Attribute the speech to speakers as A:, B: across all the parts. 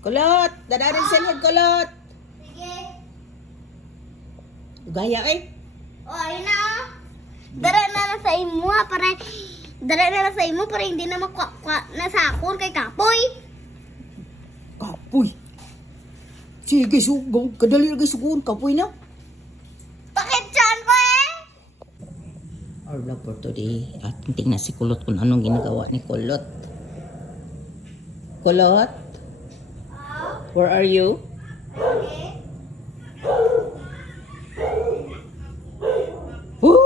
A: Kulot! Dadaanan sa ilog, kulot! Sige. Gaya eh.
B: O, oh, ayun na oh. Dara na na sa imo ah, para dara na na sa imo para hindi na makuha na sa akon kay Kapoy.
A: Kapoy? Sige, sugaw. Kadali na sugun, Kapoy na.
B: Bakit dyan ko eh?
A: Our love for today. At tingnan si Kulot kung anong ginagawa ni Kulot. Kulot? Where are you? Woo!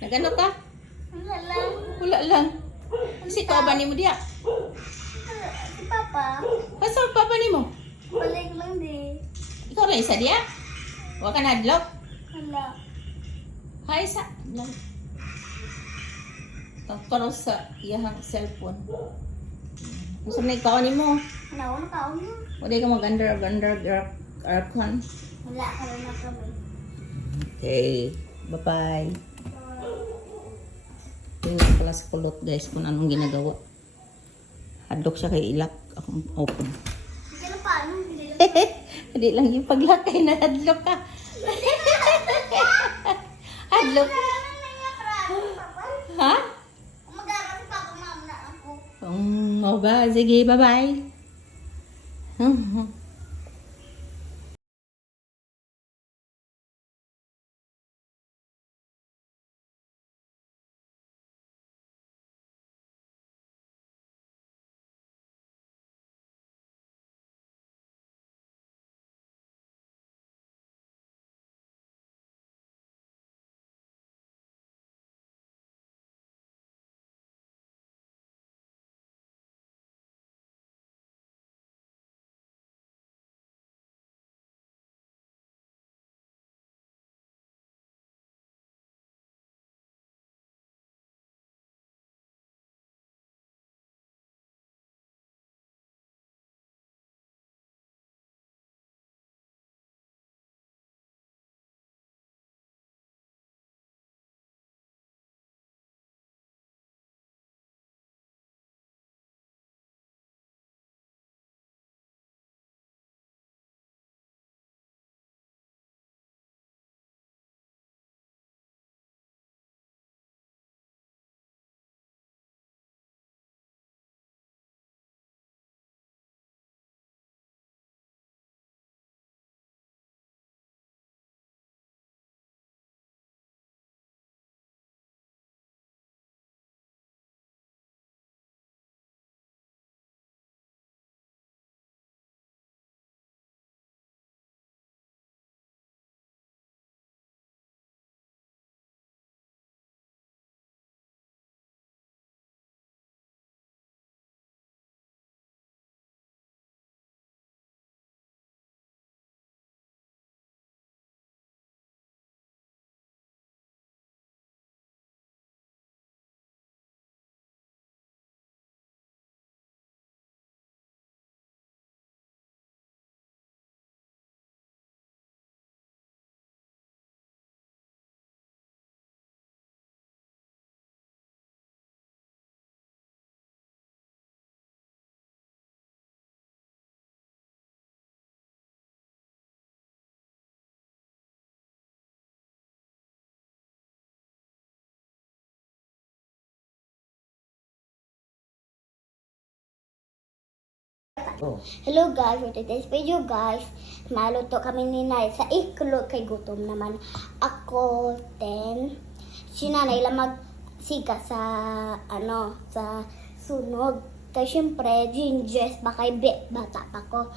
A: Nagano ka?
B: Wala lang.
A: Wala lang. Ang si ba ni mo diya?
B: Si Papa,
A: Basta papa ni mo?
B: balik lang di.
A: Ikaw lang isa diya? Wa ka nadlok?
B: Wala.
A: Hay sa lang. Tangkaro sa iyahang cellphone. Gusto na ikaw ni mo.
B: Naon ka mo.
A: Wala ka mag-under, under, aircon.
B: Wala ka rin na kami.
A: Okay. Bye-bye. Tingnan pala sa kulot guys kung anong ginagawa. Hadlok siya kay ilak. Akong open.
B: Hindi na paano. Hindi
A: lang yung paglakay na hadlok ka. hadlok. Ha?
B: Kung mag-aaral si Papa, ma'am na ako.
A: Um, oh ba? Sige, bye-bye. Oh.
B: Hello guys, for today's video guys, maluto kami ni Nay sa iklog kay gutom naman ako then si Nanay lang magsiga sa ano sa sunog. Kay syempre ginges ba kay be, bata pa ko.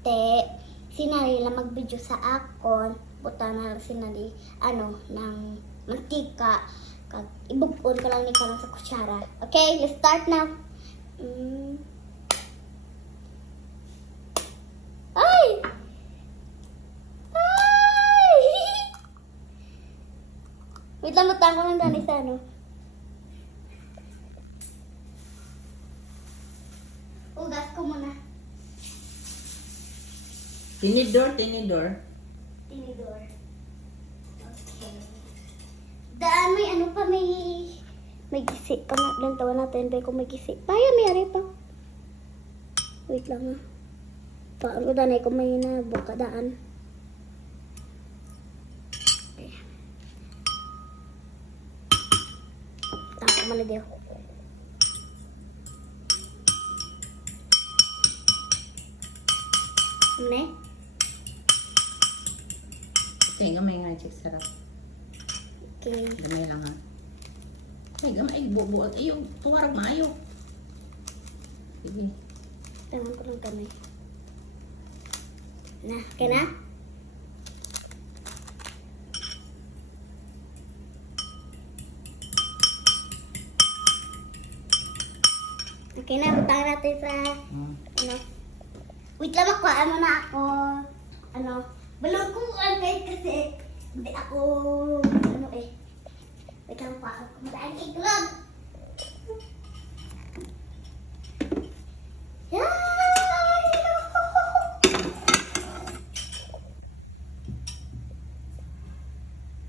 B: Te si Nanay lang mag-video sa akon puta na lang si Nanay ano ng mantika. Kag ibubon ko lang ni ka lang sa kutsara. Okay let's start now. Mm. Ay! Ay! Lutang ko ng dani sa ano. Ugas ko muna.
A: Tinidor, tinidor.
B: Tinidor. Okay. Daan may ano pa, may... May gisi pa nga. Lang tawa natin ba kung may gisi. Maya, may ari pa. Wait lang ah. Paano ko danay ko may nabok daan. Ko man na diyo. Ne?
A: Tingnan gamay nga, check sarap.
B: Okay.
A: Gamay lang ha. Ay, gamay. Ay, bubuot. Ay, yung tuwarag maayo. Sige.
B: Tangan ko lang kamay. Na, okay Okay na, butang natin sa,
A: Hmm.
B: ano. Wait lang, makuhaan mo na ako. Ano, balungkuan kahit kasi hindi ako, ano eh. Wait lang, makuhaan ko. Madaan iklog.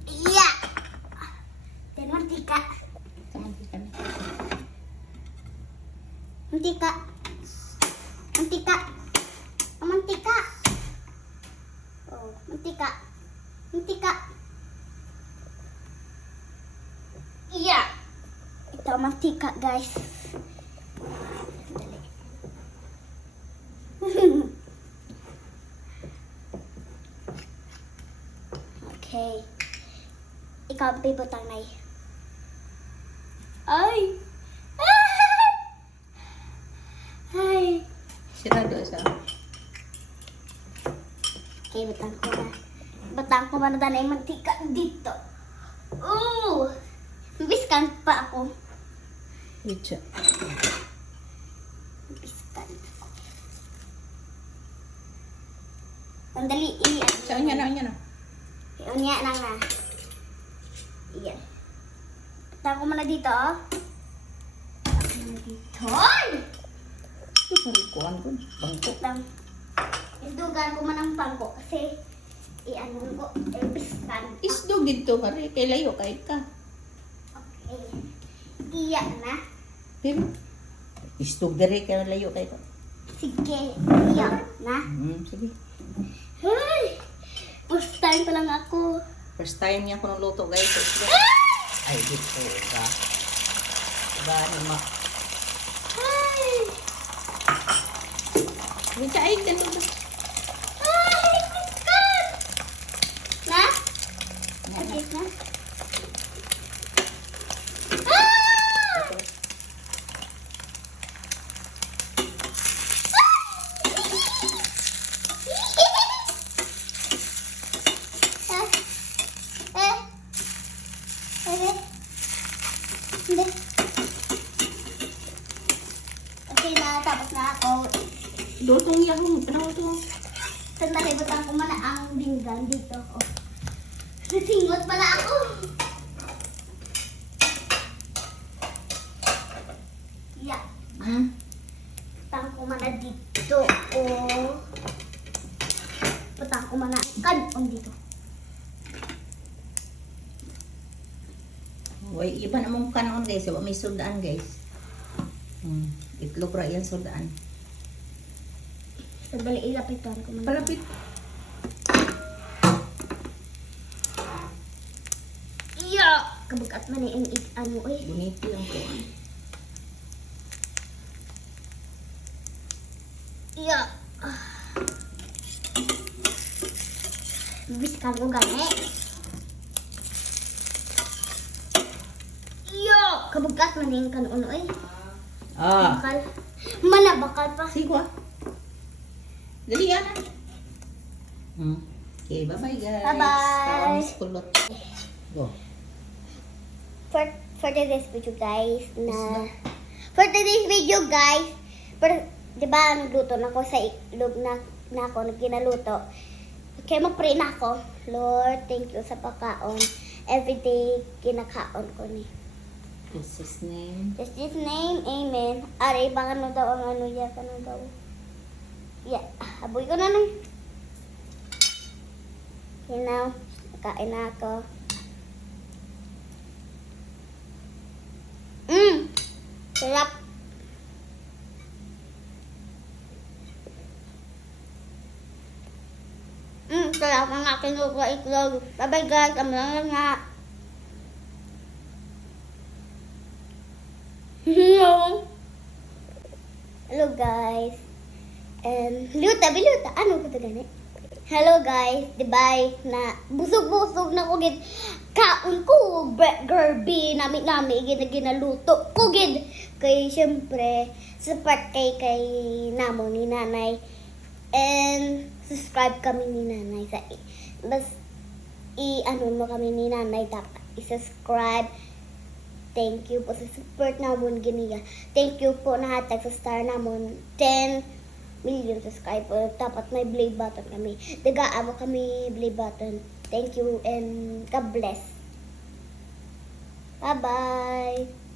B: Iya. Dan Mantika. Oh, mantika. Oh, mantika. Mantika. Iya. Ito mantika, guys. okay. Ikaw ang piputang na! Ay!
A: Sirado sa.
B: Okay, batang ko na. Batang ko na na yung mantika dito. Ooh! Biskan pa ako.
A: Witcha.
B: Biskan. Sandali, i
A: Saan niya na, niya na.
B: Unya na nga. Iyan. Batang ko muna dito, oh. Batang ko muna dito. Ay!
A: Likuan ko. Bangko.
B: Batang. Isdugan ko man ang pangko kasi i-ano ko, biskan.
A: Isdo gito pare. Kay layo kahit ka.
B: Okay. Iya na.
A: Pero, isdo dere kay layo kahit ka.
B: Sige. Iya na.
A: Hmm, sige.
B: Ay! First time pa lang ako.
A: First time niya ko ng luto guys. Ay, dito ba? Diba, ano متأكد yahong. To?
B: Sandali, butang ko muna ang dinggan dito. Oh. Nasingot pala ako. Yeah.
A: Hmm?
B: Butang ko dito. Oh. Butang ko kanon dito.
A: Way, iba namang kanon guys. Iba may suldaan guys. Hmm. Itlog ra yan suldaan.
B: Sandali, ilapitan ko muna.
A: Palapit.
B: Yeah! Kabagat man eh, ang it- ano eh.
A: Bonito yung kuwan.
B: Yeah. Biskan ko gani. Yo! Kabagat man yung kanon eh.
A: Ah.
B: Bakal. Mana bakal pa.
A: Sige ah. Dali yan ah. Hmm. Okay, bye-bye guys.
B: Bye-bye.
A: Tawang kulot. Go.
B: For, for today's video guys, na... For today's video guys, for, di ba, nagluto na ako sa itlog na, na ako, na kinaluto. Okay, mag-pray na ako. Lord, thank you sa pagkaon. Everyday, kinakaon ko ni.
A: His name?
B: His name, amen. Aray, baka ano daw ang ano yan, ano daw. Yeah, aboy ko na na. Okay now, kain na ako. Mmm, sarap. Mmm, sarap ang aking lupa itlog. Bye-bye guys, ang lang nga. Hello guys. Luta biluta. Ano ko to gani? Hello guys, di ba na busog-busog na ko gid. Kaon ko garbi nami nami gid na ginaluto ko kay syempre support kay kay namo ni nanay. And subscribe kami ni nanay sa bas i ano mo kami ni nanay dapat i-subscribe. Thank you po sa support namon giniya. Thank you po nahatag sa star namon. 10 million subscriber. Dapat may play button kami. Dagaan mo kami play button. Thank you and God bless. Bye-bye.